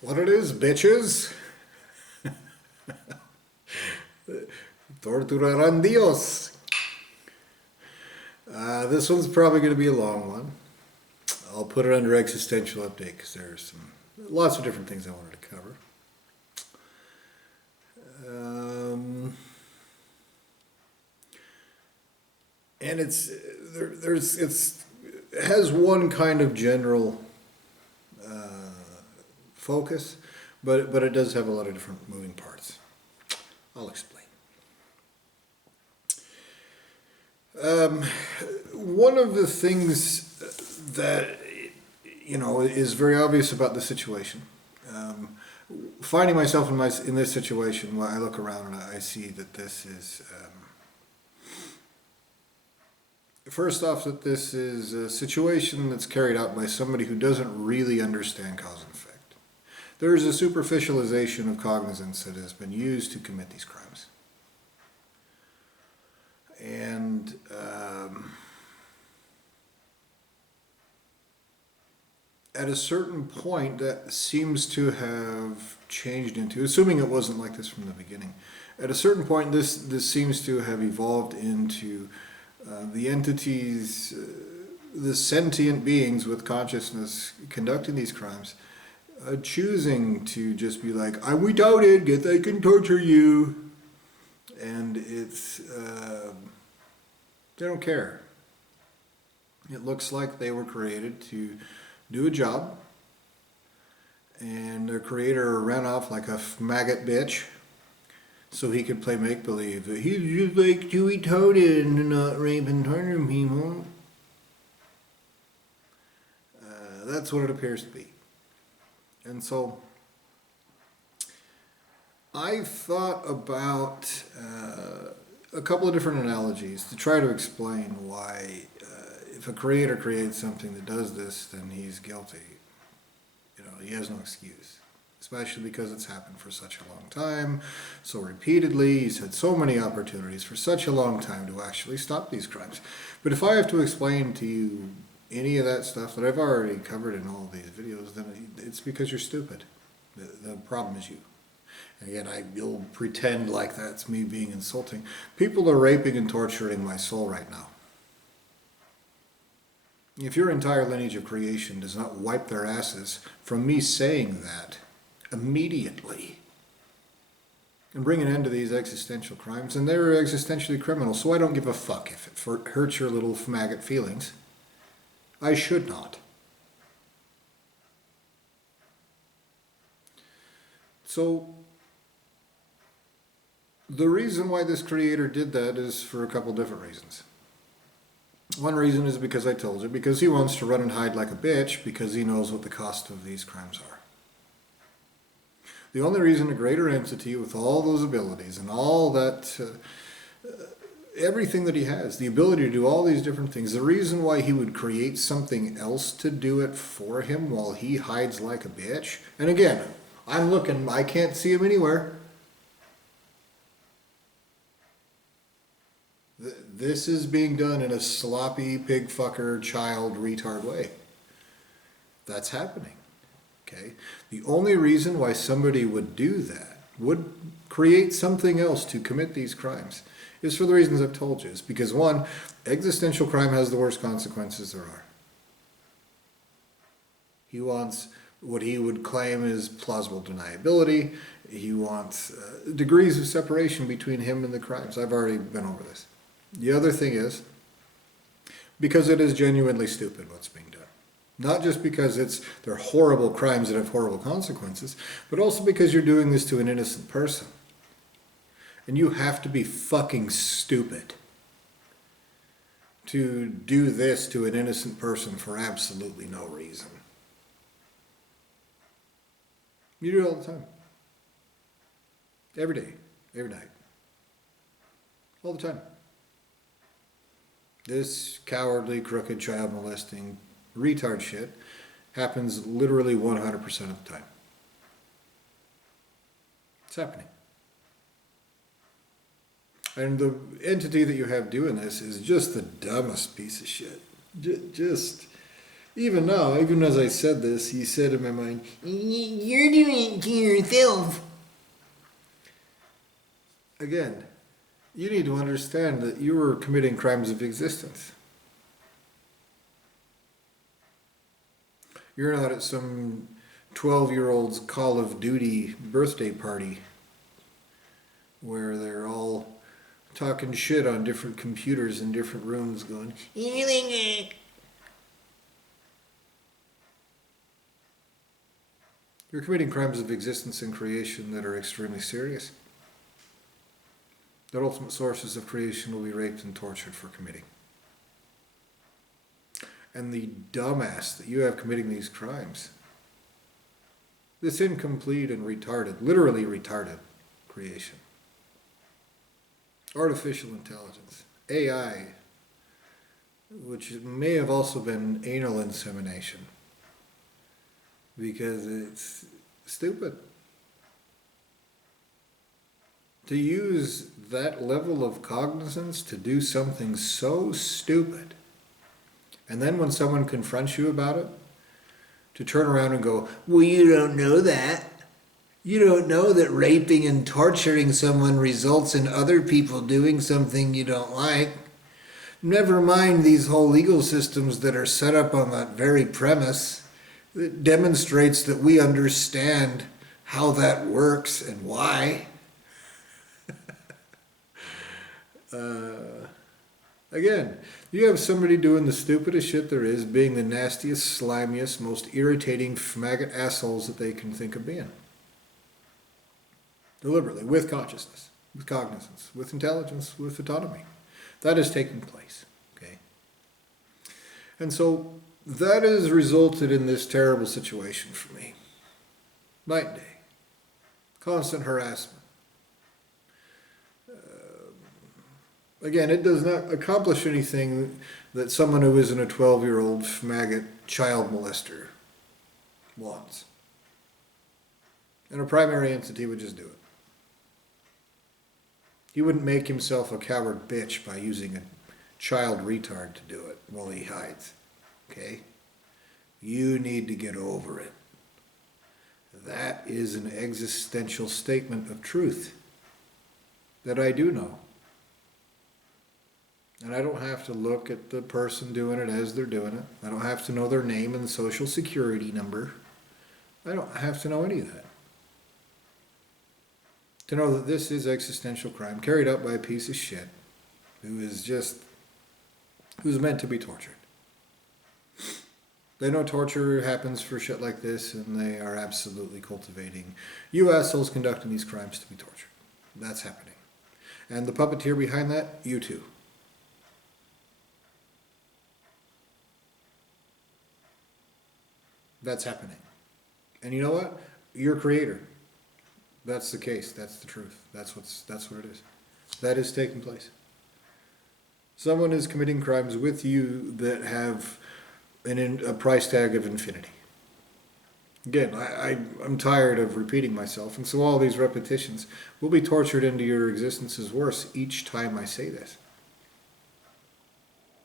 What it is, bitches? Torturarán Dios. This one's probably going to be a long one. I'll put it under existential update because there's lots of different things I wanted to cover. And it has one kind of general focus, but it does have a lot of different moving parts. I'll explain. One of the things that is very obvious about the situation, finding myself in this situation, when I look around and I see that this is first off, that this is a situation that's carried out by somebody who doesn't really understand cause and effect. There is a superficialization of cognizance that has been used to commit these crimes. And at a certain point, that seems to have changed into, assuming it wasn't like this from the beginning, at a certain point this seems to have evolved into the entities, the sentient beings with consciousness conducting these crimes, choosing to just be like, we doubted, get they can torture you. And it's, they don't care. It looks like they were created to do a job, and their creator ran off like a maggot bitch so he could play make-believe. He's just like Dewey Toted and not rape and torture people. That's what it appears to be. And so I thought about a couple of different analogies to try to explain why if a creator creates something that does this, then he's guilty. He has no excuse. Especially because it's happened for such a long time, so repeatedly. He's had so many opportunities for such a long time to actually stop these crimes. But if I have to explain to you any of that stuff that I've already covered in all of these videos, then it's because you're stupid. The problem is you. And again, you'll pretend like that's me being insulting. People are raping and torturing my soul right now. If your entire lineage of creation does not wipe their asses from me saying that immediately and bring an end to these existential crimes, and they're existentially criminal, so I don't give a fuck if it hurts your little maggot feelings. I should not. So the reason why this creator did that is for a couple different reasons. One reason is because I told you, because he wants to run and hide like a bitch, because he knows what the cost of these crimes are. The only reason a greater entity with all those abilities and all that, everything that he has, the ability to do all these different things, the reason why he would create something else to do it for him while he hides like a bitch, and again, I'm looking, I can't see him anywhere. This is being done in a sloppy, pig fucker, child, retard way. That's happening. Okay? The only reason why somebody would do that, would create something else to commit these crimes, is for the reasons I've told you. It's because, one, existential crime has the worst consequences there are. He wants what he would claim is plausible deniability. He wants degrees of separation between him and the crimes. I've already been over this. The other thing is, because it is genuinely stupid what's being done. Not just because they're horrible crimes that have horrible consequences, but also because you're doing this to an innocent person. And you have to be fucking stupid to do this to an innocent person for absolutely no reason. You do it all the time. Every day. Every night. All the time. This cowardly, crooked, child molesting, retard shit happens literally 100% of the time. It's happening. And the entity that you have doing this is just the dumbest piece of shit. Even now, even as I said this, he said in my mind, "You're doing it to yourself." Again, you need to understand that you are committing crimes of existence. You're not at some 12-year-old's Call of Duty birthday party where they're all talking shit on different computers in different rooms going, you're committing crimes of existence and creation that are extremely serious. That ultimate sources of creation will be raped and tortured for committing. And the dumbass that you have committing these crimes, this incomplete and retarded, literally retarded creation, artificial intelligence, AI, which may have also been anal insemination, because it's stupid. To use that level of cognizance to do something so stupid, and then when someone confronts you about it, to turn around and go, well, you don't know that. You don't know that raping and torturing someone results in other people doing something you don't like. Never mind these whole legal systems that are set up on that very premise. It demonstrates that we understand how that works and why. Again, you have somebody doing the stupidest shit there is, being the nastiest, slimiest, most irritating maggot assholes that they can think of being. Deliberately, with consciousness, with cognizance, with intelligence, with autonomy. That is taking place, okay? And so that has resulted in this terrible situation for me. Night and day. Constant harassment. Again, it does not accomplish anything that someone who isn't a 12-year-old maggot child molester wants. And a primary entity would just do it. He wouldn't make himself a coward bitch by using a child retard to do it while he hides. Okay? You need to get over it. That is an existential statement of truth that I do know. And I don't have to look at the person doing it as they're doing it. I don't have to know their name and social security number. I don't have to know any of that. To know that this is existential crime carried out by a piece of shit who's meant to be tortured. They know torture happens for shit like this, and they are absolutely cultivating you assholes conducting these crimes to be tortured. That's happening. And the puppeteer behind that, you too. That's happening. And you know what? You're a creator. That's the case. That's the truth. That's what it is. That is taking place. Someone is committing crimes with you that have a price tag of infinity. Again, I'm tired of repeating myself, and so all these repetitions will be tortured into your existences worse each time I say this.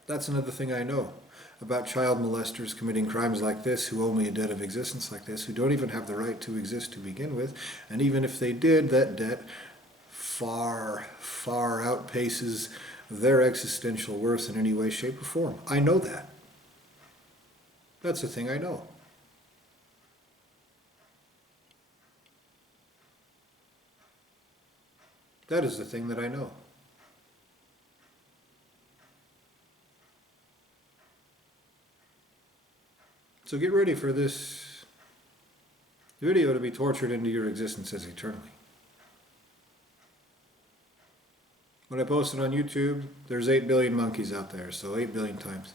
That's another thing I know about child molesters committing crimes like this, who owe me a debt of existence like this, who don't even have the right to exist to begin with, and even if they did, that debt far, far outpaces their existential worth in any way, shape, or form. I know that. That's the thing I know. That is the thing that I know. So get ready for this video to be tortured into your existences eternally. When I post it on YouTube, there's 8 billion monkeys out there, so 8 billion times.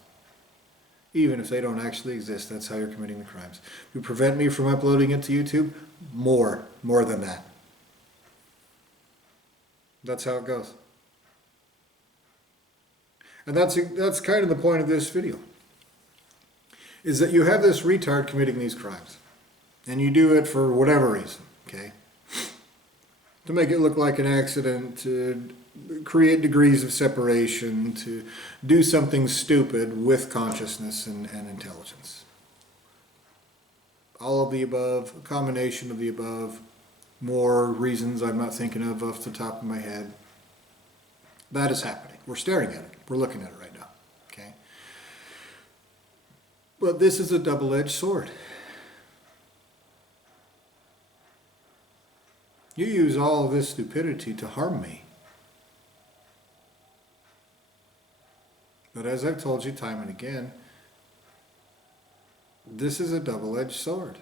Even if they don't actually exist, that's how you're committing the crimes. You prevent me from uploading it to YouTube? More than that. That's how it goes. And that's kind of the point of this video. Is that you have this retard committing these crimes. And you do it for whatever reason, okay? To make it look like an accident, to create degrees of separation, to do something stupid with consciousness and intelligence. all of the above, a combination of the above, more reasons I'm not thinking of off the top of my head. That is happening. We're staring at it. We're looking at it right now. Okay? But this is a double-edged sword. You use all of this stupidity to harm me. But as I've told you time and again, this is a double-edged sword.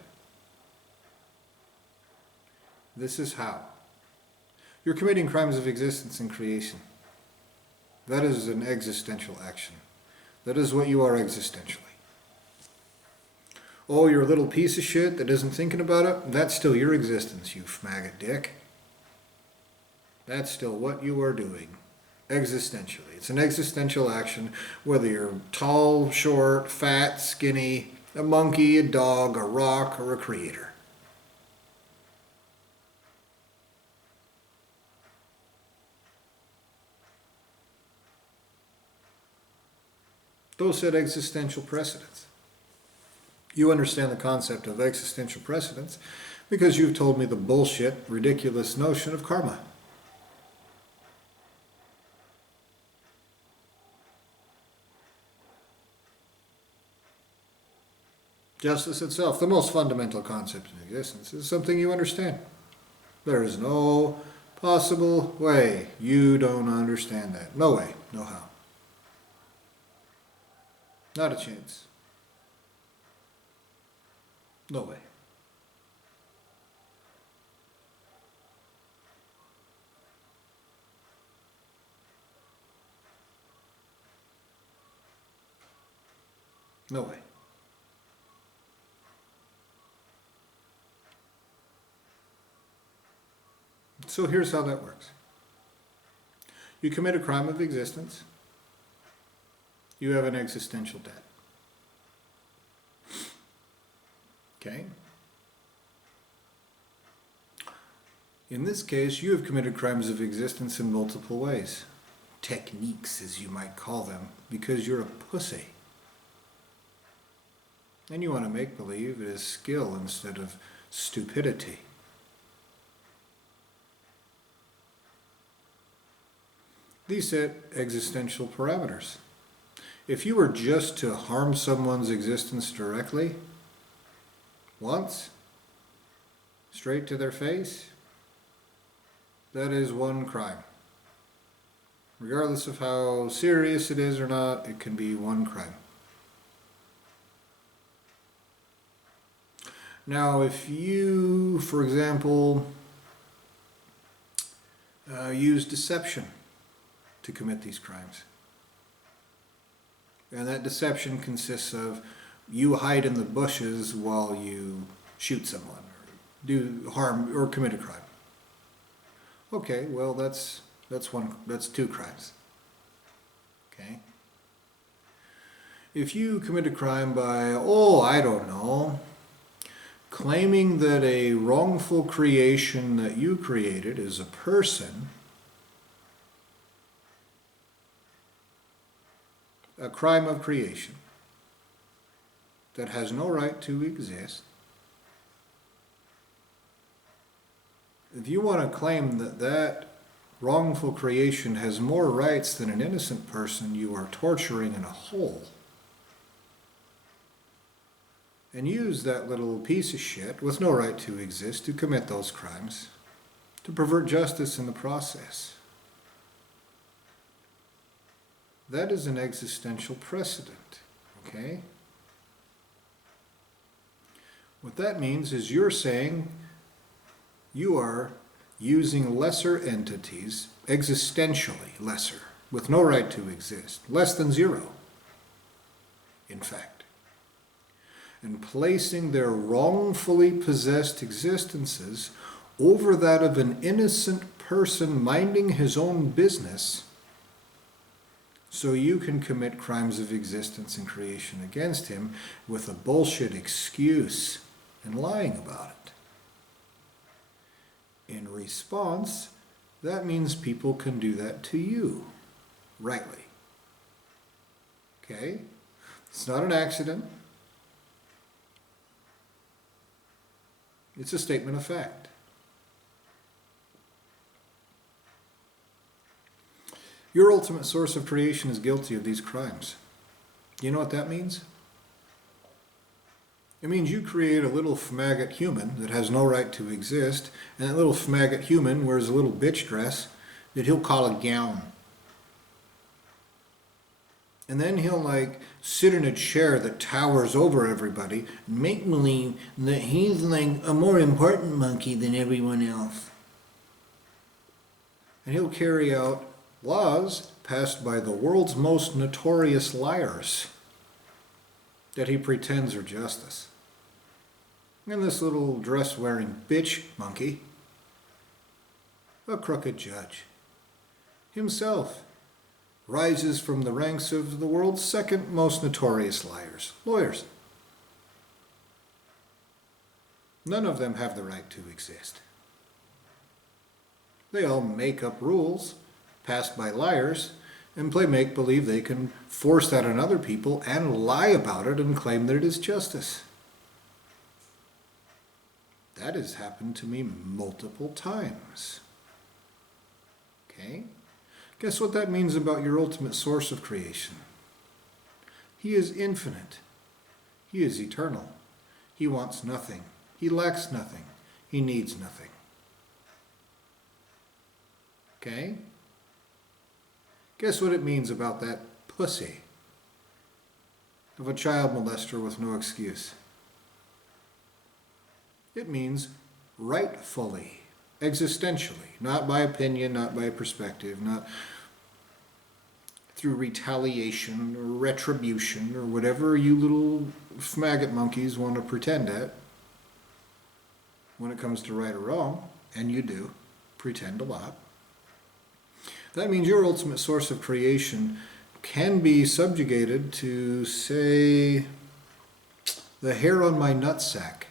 This is how. You're committing crimes of existence and creation. That is an existential action. That is what you are existentially. Oh, you're a little piece of shit that isn't thinking about it? That's still your existence, you maggot dick. That's still what you are doing, existentially. It's an existential action, whether you're tall, short, fat, skinny, a monkey, a dog, a rock, or a creator. Those set existential precedents. You understand the concept of existential precedents because you've told me the bullshit, ridiculous notion of karma. Justice itself, the most fundamental concept in existence, is something you understand. There is no possible way you don't understand that. No way, no how. Not a chance. No way. No way. So here's how that works. You commit a crime of existence. You have an existential debt. Okay? In this case, you have committed crimes of existence in multiple ways. Techniques, as you might call them, because you're a pussy. And you want to make believe it is skill instead of stupidity. These set existential parameters. If you were just to harm someone's existence directly, once, straight to their face, that is one crime. Regardless of how serious it is or not, it can be one crime. Now, if you, for example, use deception to commit these crimes, and that deception consists of you hide in the bushes while you shoot someone, or do harm, or commit a crime. Okay, well that's two crimes. Okay. If you commit a crime by, I don't know, claiming that a wrongful creation that you created is a person, a crime of creation that has no right to exist. If you want to claim that that wrongful creation has more rights than an innocent person you are torturing in a hole, and use that little piece of shit with no right to exist to commit those crimes, to pervert justice in the process, that is an existential precedent, okay? What that means is you're saying you are using lesser entities, existentially lesser, with no right to exist, less than zero, in fact, and placing their wrongfully possessed existences over that of an innocent person minding his own business, so you can commit crimes of existence and creation against him with a bullshit excuse and lying about it. In response, that means people can do that to you, rightly. Okay? It's not an accident. It's a statement of fact. Your ultimate source of creation is guilty of these crimes. You know what that means? It means you create a little faggot human that has no right to exist, and that little faggot human wears a little bitch dress that he'll call a gown. And then he'll sit in a chair that towers over everybody and make believe that he's like a more important monkey than everyone else. And he'll carry out laws passed by the world's most notorious liars that he pretends are justice. And this little dress-wearing bitch monkey, a crooked judge, himself rises from the ranks of the world's second most notorious liars, lawyers. None of them have the right to exist. They all make up rules passed by liars and play make-believe they can force that on other people and lie about it and claim that it is justice. That has happened to me multiple times. Okay? Guess what that means about your ultimate source of creation? He is infinite. He is eternal. He wants nothing. He lacks nothing. He needs nothing. Okay? Guess what it means about that pussy of a child molester with no excuse? It means rightfully, existentially, not by opinion, not by perspective, not through retaliation or retribution or whatever you little faggot monkeys want to pretend at when it comes to right or wrong, and you do pretend a lot. That means your ultimate source of creation can be subjugated to, say, the hair on my nutsack.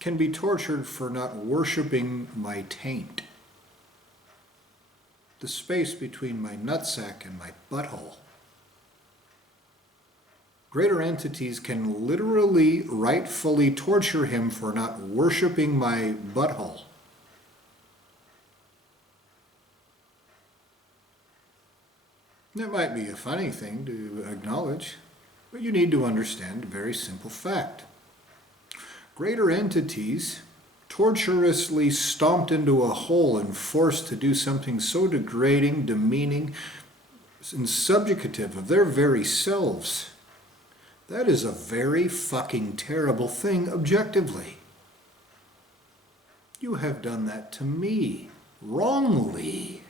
Can be tortured for not worshiping my taint. The space between my nutsack and my butthole. Greater entities can literally, rightfully torture him for not worshiping my butthole. That might be a funny thing to acknowledge, but you need to understand a very simple fact. Greater entities, torturously stomped into a hole and forced to do something so degrading, demeaning, and subjugative of their very selves, that is a very fucking terrible thing objectively. You have done that to me, wrongly.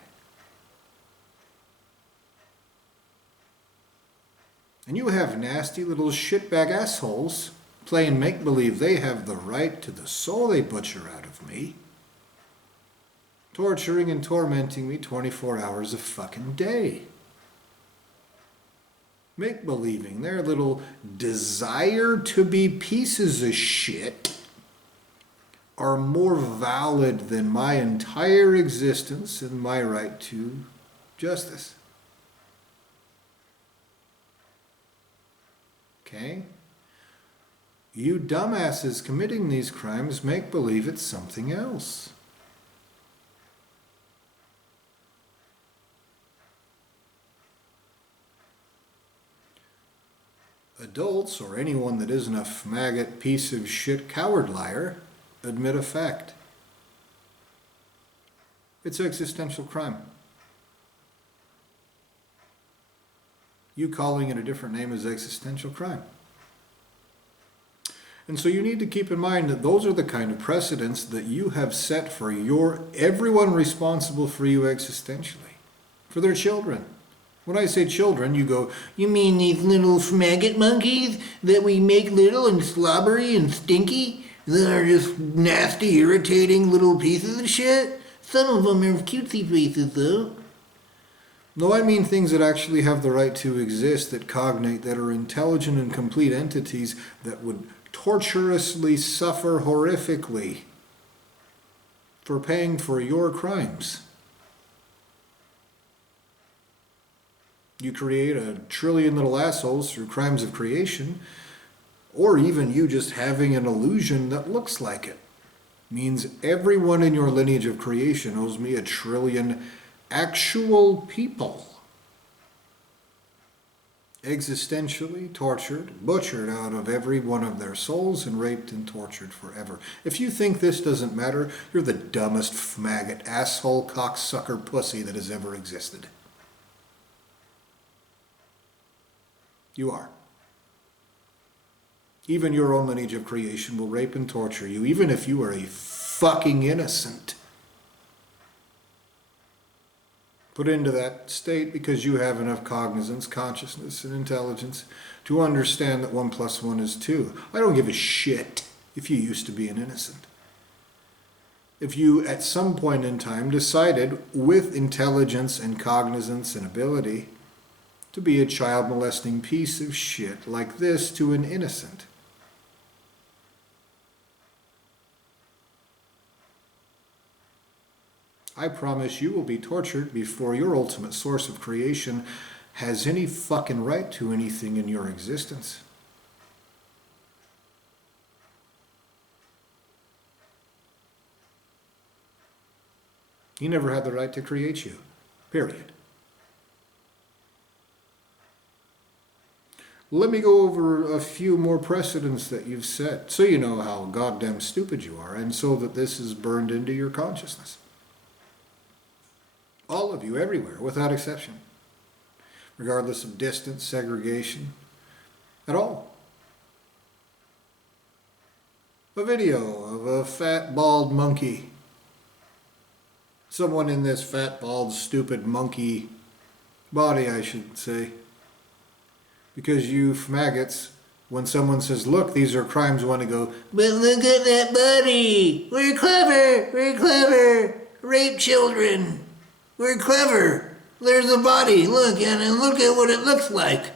And you have nasty little shitbag assholes playing make-believe they have the right to the soul they butcher out of me, torturing and tormenting me 24 hours a fucking day. Make-believing their little desire to be pieces of shit are more valid than my entire existence and my right to justice. Okay? You dumbasses committing these crimes make believe it's something else. Adults, or anyone that isn't a faggot, piece of shit, coward liar, admit a fact. It's existential crime. You calling it a different name is existential crime. And so you need to keep in mind that those are the kind of precedents that you have set for everyone responsible for you existentially, for their children. When I say children, you go, you mean these little faggot monkeys that we make little and slobbery and stinky, that are just nasty, irritating little pieces of shit? Some of them are cutesy faces though. No, I mean things that actually have the right to exist, that cognate, that are intelligent and complete entities that would torturously suffer horrifically for paying for your crimes. You create a trillion little assholes through crimes of creation, or even you just having an illusion that looks like it, means everyone in your lineage of creation owes me 1,000,000,000,000 actual people. Existentially tortured, butchered out of every one of their souls, and raped and tortured forever. If you think this doesn't matter, you're the dumbest maggot, asshole, cocksucker pussy that has ever existed. You are. Even your own lineage of creation will rape and torture you, even if you are a fucking innocent. Put into that state because you have enough cognizance, consciousness, and intelligence to understand that 1 + 1 is 2. I don't give a shit if you used to be an innocent. If you, at some point in time, decided with intelligence and cognizance and ability to be a child molesting piece of shit like this to an innocent. I promise you will be tortured before your ultimate source of creation has any fucking right to anything in your existence. He never had the right to create you. Period. Let me go over a few more precedents that you've set so you know how goddamn stupid you are, and so that this is burned into your consciousness. All of you, everywhere, without exception. Regardless of distance, segregation, at all. A video of a fat, bald monkey. Someone in this fat, bald, stupid monkey body, I should say. Because you maggots, when someone says, look, these are crimes, want to go, but look at that body. We're clever. We're clever. Rape children. We're clever. There's a body. Look, and look at what it looks like.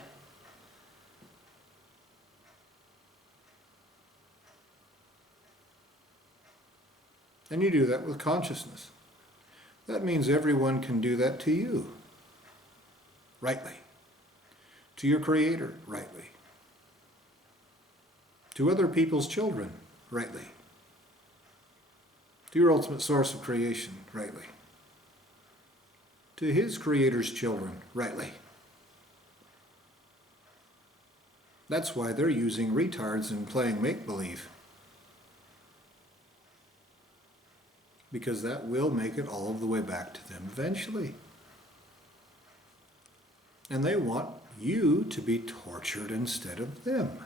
And you do that with consciousness. That means everyone can do that to you. Rightly. To your Creator, rightly. To other people's children, rightly. To your ultimate source of creation, rightly. To His Creator's children, rightly. That's why they're using retards and playing make-believe. Because that will make it all the way back to them eventually. And they want you to be tortured instead of them.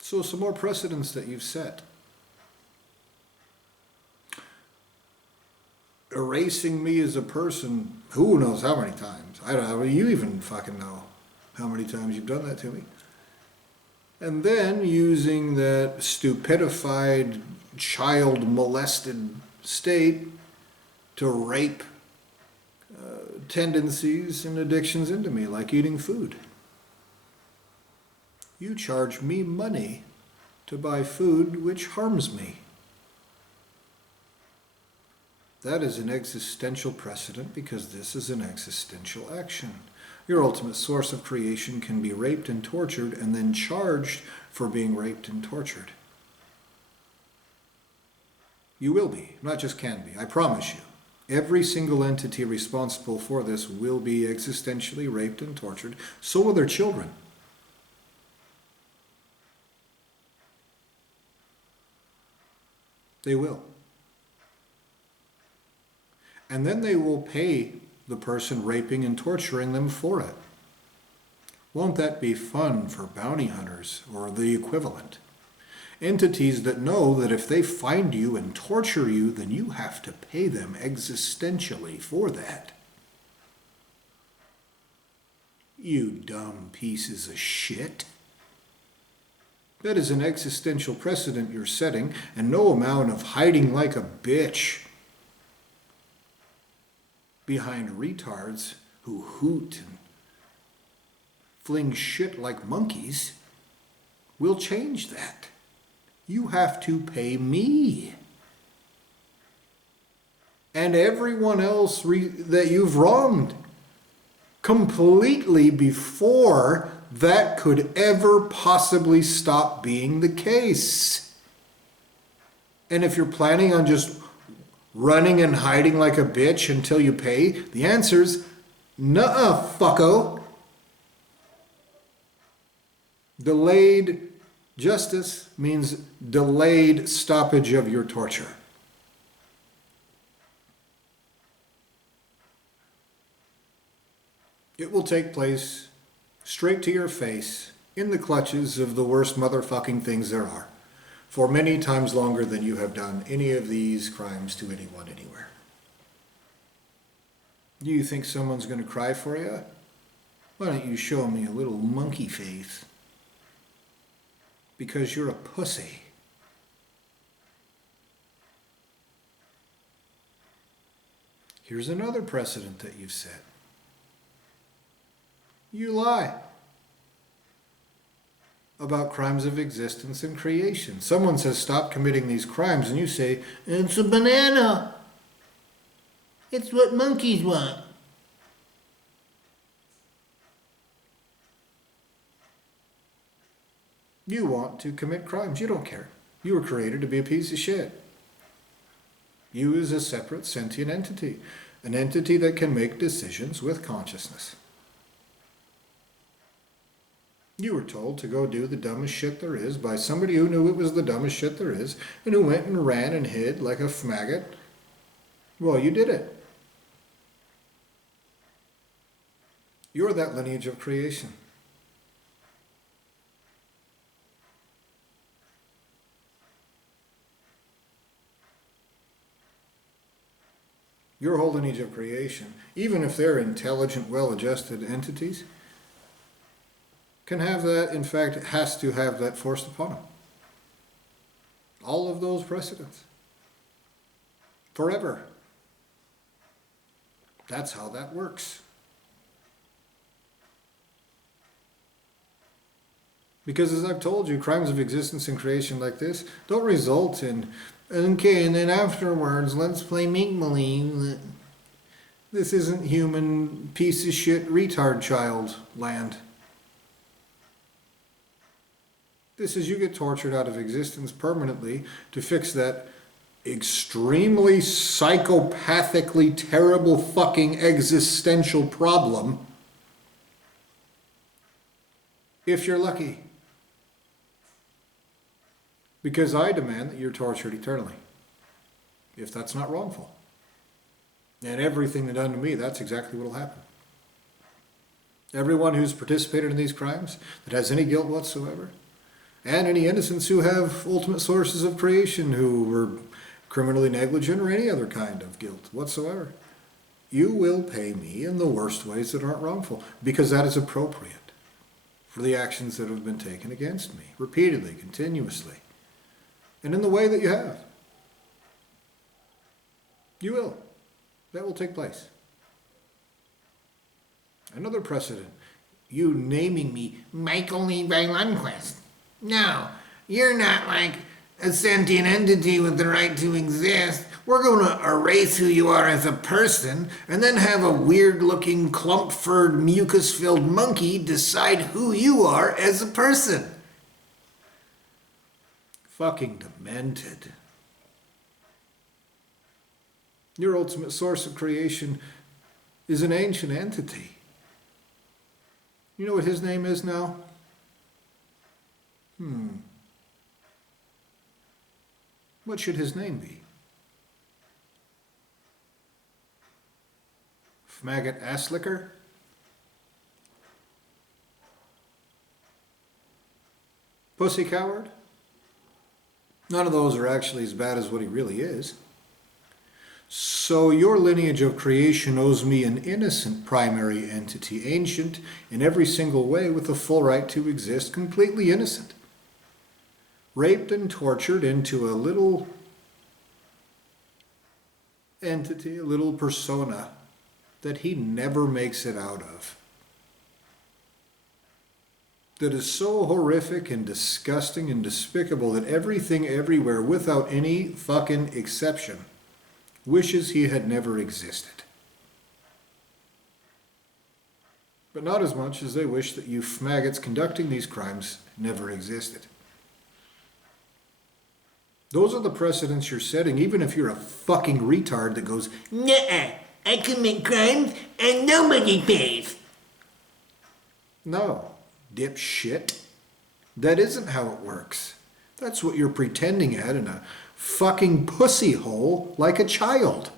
So some more precedents that you've set. Erasing me as a person, who knows how many times. I don't know, you even fucking know how many times you've done that to me. And then using that stupidified, child molested state to rape tendencies and addictions into me, like eating food. You charge me money to buy food which harms me. That is an existential precedent because this is an existential action. Your ultimate source of creation can be raped and tortured and then charged for being raped and tortured. You will be, not just can be, I promise you. Every single entity responsible for this will be existentially raped and tortured. So will their children. They will. And then they will pay the person raping and torturing them for it. Won't that be fun for bounty hunters or the equivalent? Entities that know that if they find you and torture you, then you have to pay them existentially for that. You dumb pieces of shit. That is an existential precedent you're setting, and no amount of hiding like a bitch behind retards who hoot and fling shit like monkeys will change that. You have to pay me and everyone else that you've wronged completely before that could ever possibly stop being the case. And if you're planning on just running and hiding like a bitch until you pay, the answer's nuh-uh, fucko. Delayed justice means delayed stoppage of your torture. It will take place straight to your face in the clutches of the worst motherfucking things there are, for many times longer than you have done any of these crimes to anyone anywhere. Do you think someone's going to cry for you? Why don't you show me a little monkey face? Because you're a pussy. Here's another precedent that you've set. You lie about crimes of existence and creation. Someone says, stop committing these crimes, and you say, it's a banana. It's what monkeys want. You want to commit crimes. You don't care. You were created to be a piece of shit. You is a separate sentient entity, an entity that can make decisions with consciousness. You were told to go do the dumbest shit there is by somebody who knew it was the dumbest shit there is and who went and ran and hid like a faggot. Well, you did it. You're that lineage of creation. Your whole lineage of creation, even if they're intelligent, well-adjusted entities, can have that, in fact, it has to have that forced upon them. All of those precedents. Forever. That's how that works. Because as I've told you, crimes of existence and creation like this don't result in, okay, and then afterwards, let's play make-believe. This isn't human piece of shit retard child land. This is you get tortured out of existence permanently to fix that extremely psychopathically terrible fucking existential problem. If you're lucky. Because I demand that you're tortured eternally. If that's not wrongful. And everything that's done to me, that's exactly what will happen. Everyone who's participated in these crimes, that has any guilt whatsoever, and any innocents who have ultimate sources of creation who were criminally negligent or any other kind of guilt whatsoever, you will pay me in the worst ways that aren't wrongful, because that is appropriate for the actions that have been taken against me, repeatedly, continuously, and in the way that you have. You will. That will take place. Another precedent, you naming me Michael Lee by Lundquist. No, you're not like a sentient entity with the right to exist. We're going to erase who you are as a person and then have a weird-looking, clump-furred, mucus-filled monkey decide who you are as a person. Fucking demented. Your ultimate source of creation is an ancient entity. You know what his name is now? What should his name be? Faggot Asslicker? Pussy coward? None of those are actually as bad as what he really is. So your lineage of creation owes me an innocent primary entity, ancient in every single way with the full right to exist, completely innocent. Raped and tortured into a little entity, a little persona that he never makes it out of. That is so horrific and disgusting and despicable that everything everywhere, without any fucking exception, wishes he had never existed. but not as much as they wish that you maggots conducting these crimes never existed. Those are the precedents you're setting, even if you're a fucking retard that goes, Nuh-uh. I commit crimes and nobody pays. no, dipshit. That isn't how it works. That's what you're pretending at in a fucking pussy hole like a child.